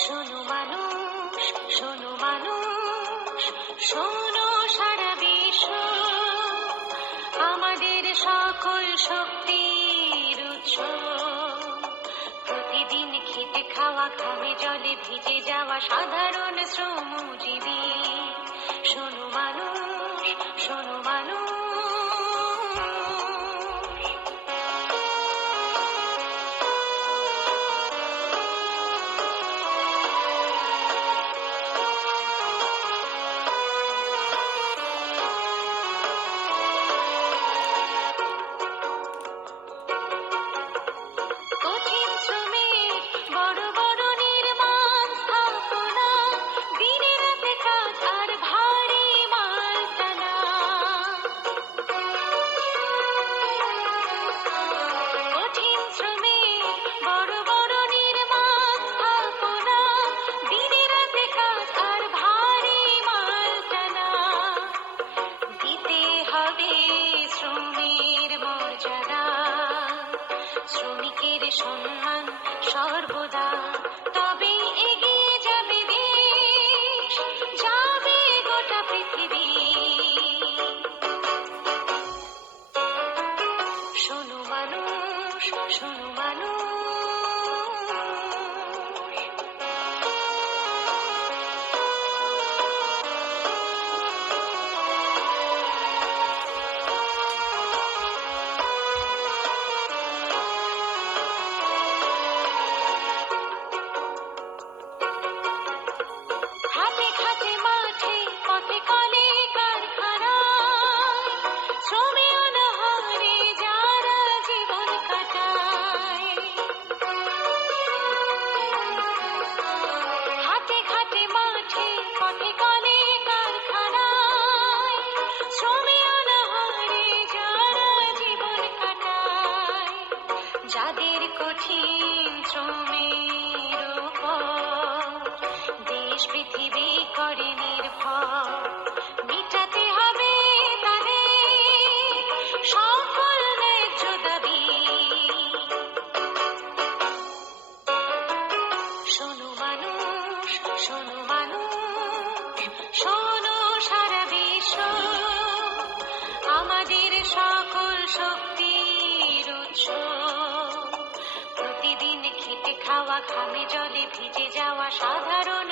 শোনো মানুষ, শোনো মানুষ, শোনো সারা বিশ্ব, আমাদের সকল শক্তির উৎস। প্রতিদিন খেটে খাওয়া, ঘামে জলে ভিজে যাওয়া সাধারণ শ্রমজীবী। শোনো মানুষ, শোনো মানুষ। কঠিন শ্রমিক, বড় বড় নির্মাণ স্থাপনা, দিনে রাতে কাজ আর ভারী মাল টানা। কঠিন শ্রমিক, বড় বড় নির্মাণ স্থাপনা, দিনে রাতে কাজ আর ভারী মাল টানা। দিতে হবে শ্রমের মর্যাদা, শ্রমিকের সম্মান সর্বদা, তবে এগিয়ে যাবে দেশ, যাবে গোটা পৃথিবী। শোনো মানুষ, শোনো মানুষ। হাতে খাটে মাঠে, পথে কলে কারখানায়, শ্রমে অনাহারে যারা জীবন কাটায়। হাতে খাটে মাঠে, পথে কলে কারখানায়, শ্রমে অনাহারে যারা জীবন কাটায়। যাদের কঠিন শ্রমের উপর দেশ পৃথিবী করে নির্ভর, মিটাতে হবে তাদের সকল ন্যায্য দাবি। শোনো মানুষ, শোনো মানুষ, শোনো সারা বিশ্ব, আমাদের সকল শক্তির উৎস। প্রতিদিন খেটে খাওয়া, ঘামে জলে ভিজে যাওয়া সাধারণ